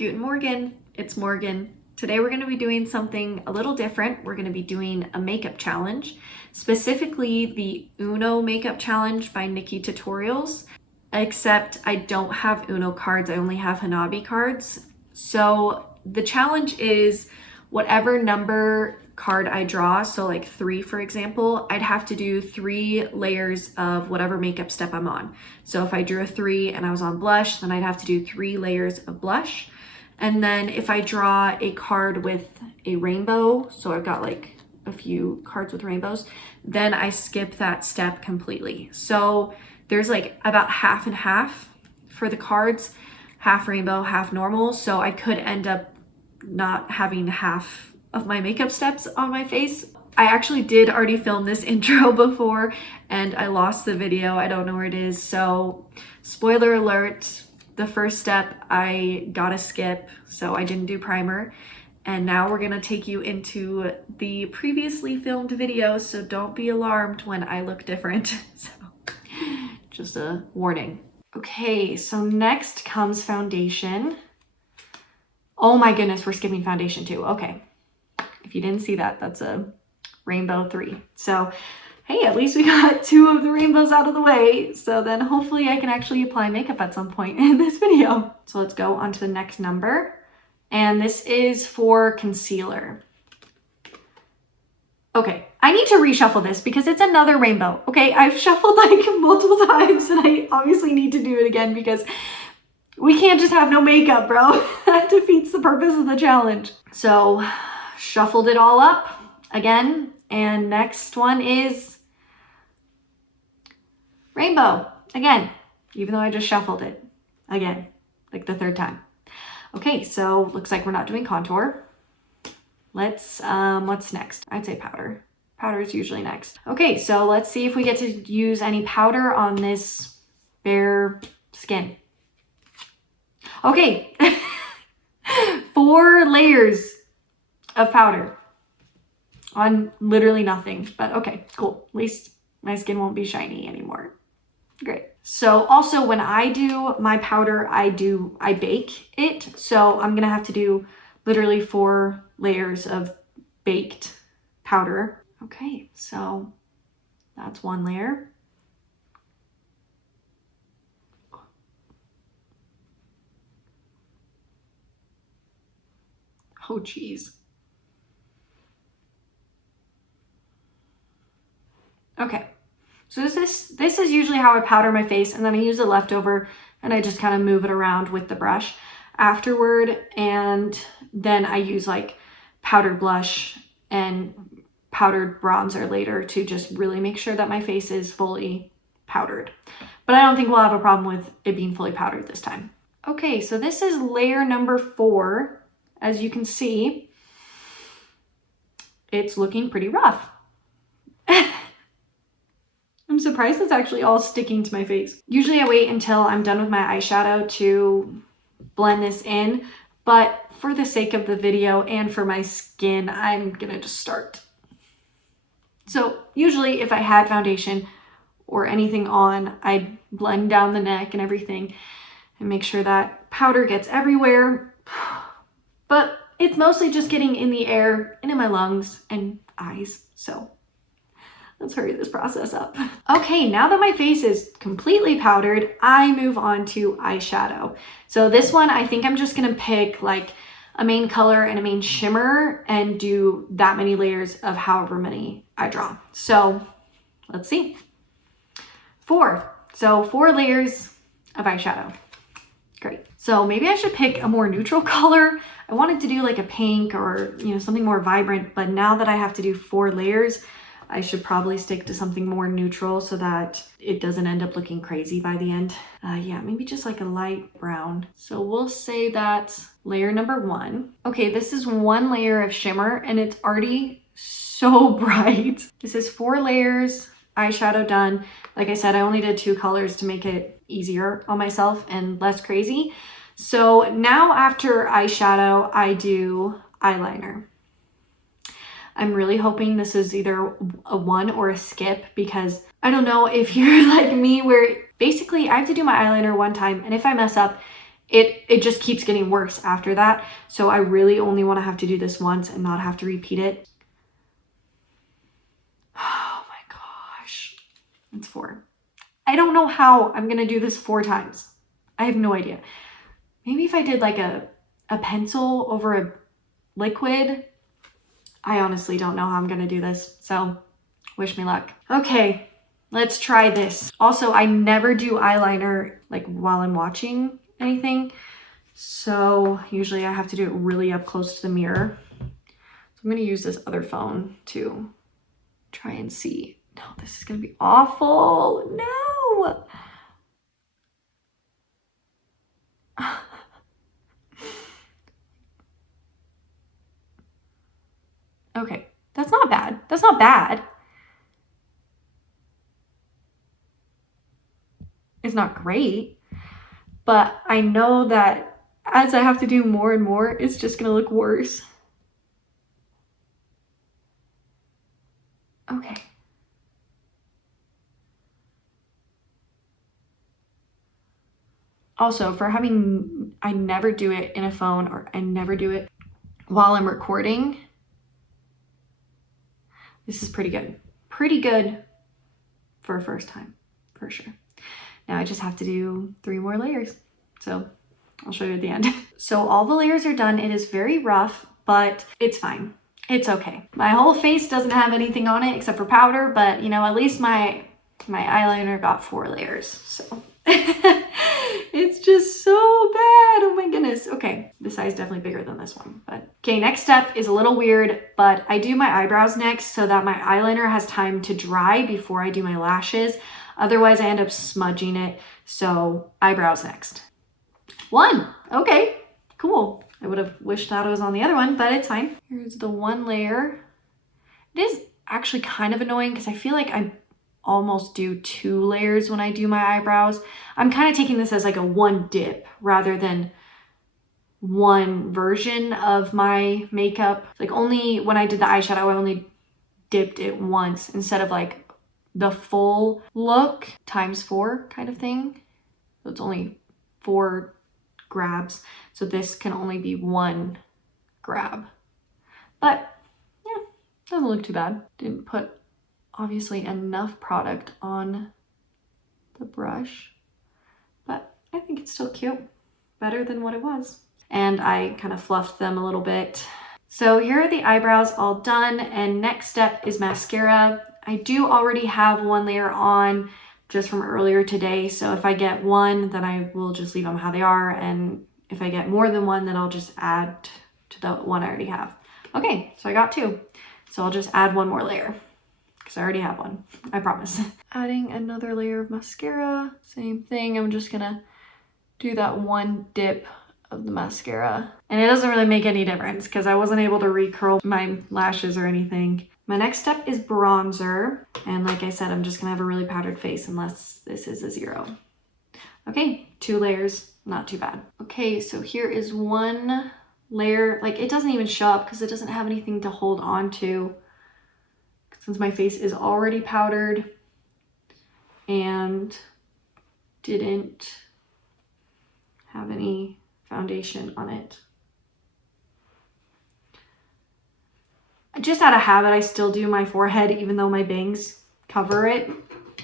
Guten Morgen, it's Morgan. Today we're going to be doing something a little different. We're going to be doing a makeup challenge, specifically the Uno makeup challenge by Nikkie Tutorials, except I don't have Uno cards, I only have Hanabi cards. So the challenge is whatever number card I draw, so like 3 for example, I'd have to do 3 layers of whatever makeup step I'm on. So if I drew a 3 and I was on blush, then I'd have to do 3 layers of blush. And then if I draw a card with a rainbow, so I've got like a few cards with rainbows, then I skip that step completely. So there's like about half and half for the cards, half rainbow, half normal. So I could end up not having half of my makeup steps on my face. I actually did already film this intro before and I lost the video. I don't know where it is. So spoiler alert, the first step I gotta skip, so I didn't do primer. And now we're gonna take you into the previously filmed video, so don't be alarmed when I look different. So just a warning. Okay, so next comes foundation. Oh my goodness, we're skipping foundation too. Okay, if you didn't see that, that's a rainbow 3. So hey, at least we got 2 of the rainbows out of the way. So then hopefully I can actually apply makeup at some point in this video. So let's go on to the next number. And this is for concealer. Okay, I need to reshuffle this because it's another rainbow. Okay, I've shuffled like multiple times and I obviously need to do it again because we can't just have no makeup, bro. That defeats the purpose of the challenge. So shuffled it all up again. And next one is rainbow again, even though I just shuffled it again, like the 3rd time. Okay, so looks like we're not doing contour. Let's, what's next? I'd say powder. Powder is usually next. Okay, so let's see if we get to use any powder on this bare skin. Okay, 4 layers of powder on literally nothing, but okay, cool. At least my skin won't be shiny anymore. Great. So also when I do my powder, I bake it. So I'm gonna have to do literally 4 layers of baked powder. Okay, so that's 1 layer. Oh geez. Okay. So this is usually how I powder my face, and then I use the leftover and I just kind of move it around with the brush afterward. And then I use like powdered blush and powdered bronzer later to just really make sure that my face is fully powdered. But I don't think we'll have a problem with it being fully powdered this time. Okay, so this is layer number 4. As you can see, it's looking pretty rough. I'm surprised it's actually all sticking to my face. Usually I wait until I'm done with my eyeshadow to blend this in, but for the sake of the video and for my skin, I'm gonna just start. So usually if I had foundation or anything on, I'd blend down the neck and everything and make sure that powder gets everywhere. But it's mostly just getting in the air and in my lungs and eyes, so let's hurry this process up. Okay, now that my face is completely powdered, I move on to eyeshadow. So this one, I think I'm just gonna pick like a main color and a main shimmer and do that many layers of however many I draw. So let's see. 4. So 4 layers of eyeshadow. Great. So maybe I should pick a more neutral color. I wanted to do like a pink or, you know, something more vibrant, but now that I have to do 4 layers, I should probably stick to something more neutral so that it doesn't end up looking crazy by the end. Yeah, maybe just like a light brown. So we'll say that's layer number 1. Okay, this is 1 layer of shimmer and it's already so bright. This is 4 layers, eyeshadow done. Like I said, I only did 2 colors to make it easier on myself and less crazy. So now after eyeshadow, I do eyeliner. I'm really hoping this is either a 1 or a skip because I don't know if you're like me where basically I have to do my eyeliner 1 time and if I mess up, it just keeps getting worse after that. So I really only want to have to do this once and not have to repeat it. Oh my gosh. It's 4. I don't know how I'm going to do this 4 times. I have no idea. Maybe if I did like a pencil over a liquid. I honestly don't know how I'm going to do this. So wish me luck. Okay, let's try this. Also, I never do eyeliner like while I'm watching anything. So usually I have to do it really up close to the mirror. So I'm going to use this other phone to try and see. No, this is going to be awful. No. Okay, that's not bad. That's not bad. It's not great, but I know that as I have to do more and more, it's just gonna look worse. Okay. Also, for having, I never do it in a phone, or I never do it while I'm recording. This is pretty good. Pretty good for a first time, for sure. Now I just have to do 3 more layers. So I'll show you at the end. So all the layers are done. It is very rough, but it's fine. It's okay. My whole face doesn't have anything on it except for powder, but you know, at least my eyeliner got 4 layers. So it's just so bad. Oh my goodness. Okay, this eye's definitely bigger than this one. But okay, next step is a little weird, but I do my eyebrows next so that my eyeliner has time to dry before I do my lashes. Otherwise, I end up smudging it. So eyebrows next. 1. Okay, cool. I would have wished that it was on the other one, but it's fine. Here's the 1 layer. It is actually kind of annoying because I feel like I almost do 2 layers when I do my eyebrows. I'm kind of taking this as like a 1 dip rather than 1 version of my makeup. Like only when I did the eyeshadow, I only dipped it once instead of like the full look times 4 kind of thing. So it's only 4 grabs. So this can only be 1 grab. But yeah, doesn't look too bad. Didn't put obviously enough product on the brush, but I think it's still cute. Better than what it was. And I kind of fluffed them a little bit. So here are the eyebrows all done, and next step is mascara. I do already have 1 layer on just from earlier today, so if I get 1, then I will just leave them how they are, and if I get more than 1, then I'll just add to the 1 I already have. Okay, so I got 2. So I'll just add 1 more layer because I already have 1, I promise. Adding another layer of mascara, same thing. I'm just gonna do that 1 dip of the mascara. And it doesn't really make any difference because I wasn't able to recurl my lashes or anything. My next step is bronzer. And like I said, I'm just gonna have a really powdered face unless this is a 0. Okay, 2 layers, not too bad. Okay, so here is 1 layer. Like it doesn't even show up because it doesn't have anything to hold on to since my face is already powdered and didn't have any foundation on it. Just out of habit, I still do my forehead even though my bangs cover it.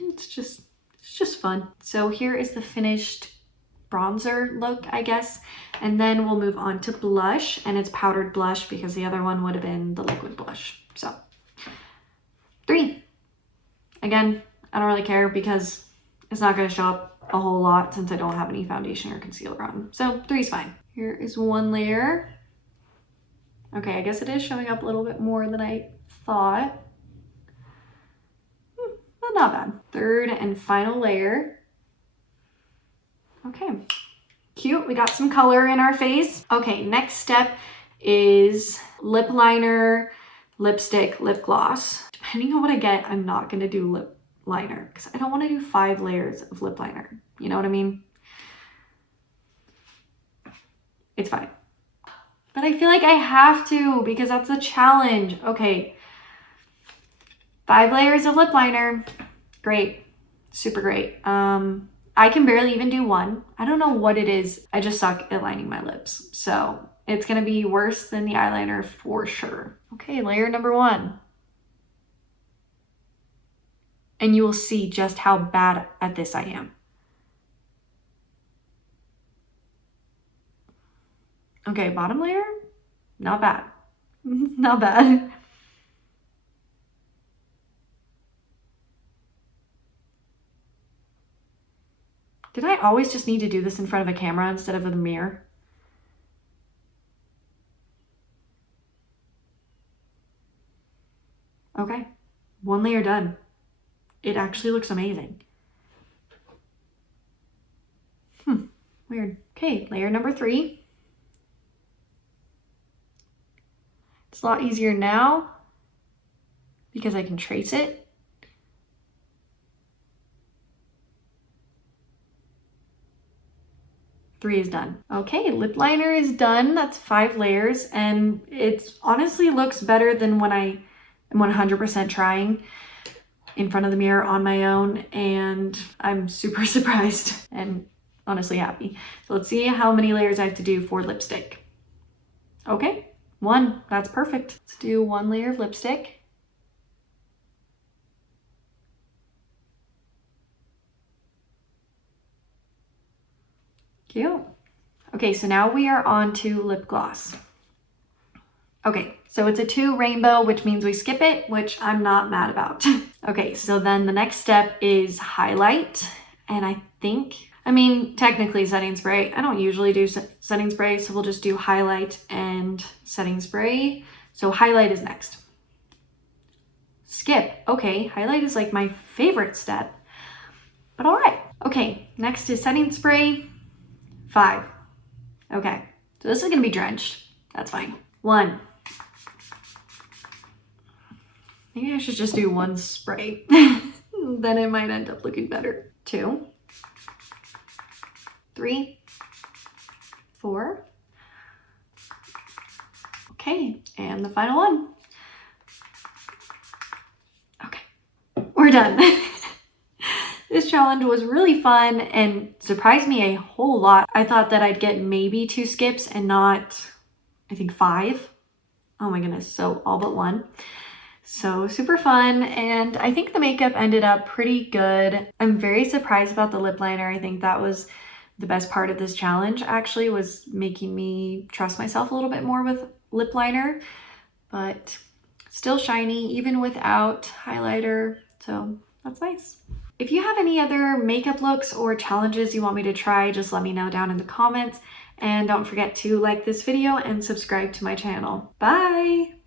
It's just fun. So here is the finished bronzer look, I guess. And then we'll move on to blush, and it's powdered blush because the other one would have been the liquid blush. So 3. Again, I don't really care because it's not going to show up a whole lot since I don't have any foundation or concealer on. So 3 is fine. Here is 1 layer. Okay, I guess it is showing up a little bit more than I thought. But not bad. 3rd and final layer. Okay, cute. We got some color in our face. Okay, next step is lip liner, lipstick, lip gloss. Depending on what I get, I'm not going to do lip liner because I don't want to do 5 layers of lip liner. You know what I mean? It's fine. But I feel like I have to because that's a challenge. Okay. 5 layers of lip liner. Great. Super great. I can barely even do one. I don't know what it is. I just suck at lining my lips. So it's gonna be worse than the eyeliner for sure. Okay, layer number 1. And you will see just how bad at this I am. Okay, bottom layer, not bad. Not bad. Did I always just need to do this in front of a camera instead of a mirror? Okay, 1 layer done. It actually looks amazing. Weird. Okay, layer number 3. It's a lot easier now because I can trace it. Three is done. Okay, lip liner is done. That's 5 layers, and it honestly looks better than when I am 100% trying in front of the mirror on my own, and I'm super surprised and honestly happy. So let's see how many layers I have to do for lipstick. Okay, 1, that's perfect. Let's do 1 layer of lipstick. Cute. Okay, so now we are on to lip gloss. Okay, so it's a 2 rainbow, which means we skip it, which I'm not mad about. Okay, so then the next step is highlight. And I mean, technically setting spray. I don't usually do setting spray, so we'll just do highlight and setting spray. So highlight is next. Skip. Okay, highlight is like my favorite step, but all right. Okay, next is setting spray. 5. Okay, so this is gonna be drenched. That's fine. 1. Maybe I should just do 1 spray. Then it might end up looking better. 2. 3. 4. Okay, and the final one. Okay, we're done. This challenge was really fun and surprised me a whole lot. I thought that I'd get maybe 2 skips and not, I think 5. Oh my goodness, so all but 1. So super fun, and I think the makeup ended up pretty good. I'm very surprised about the lip liner. I think that was the best part of this challenge, actually, was making me trust myself a little bit more with lip liner, but still shiny even without highlighter, so that's nice. If you have any other makeup looks or challenges you want me to try, just let me know down in the comments, and don't forget to like this video and subscribe to my channel. Bye!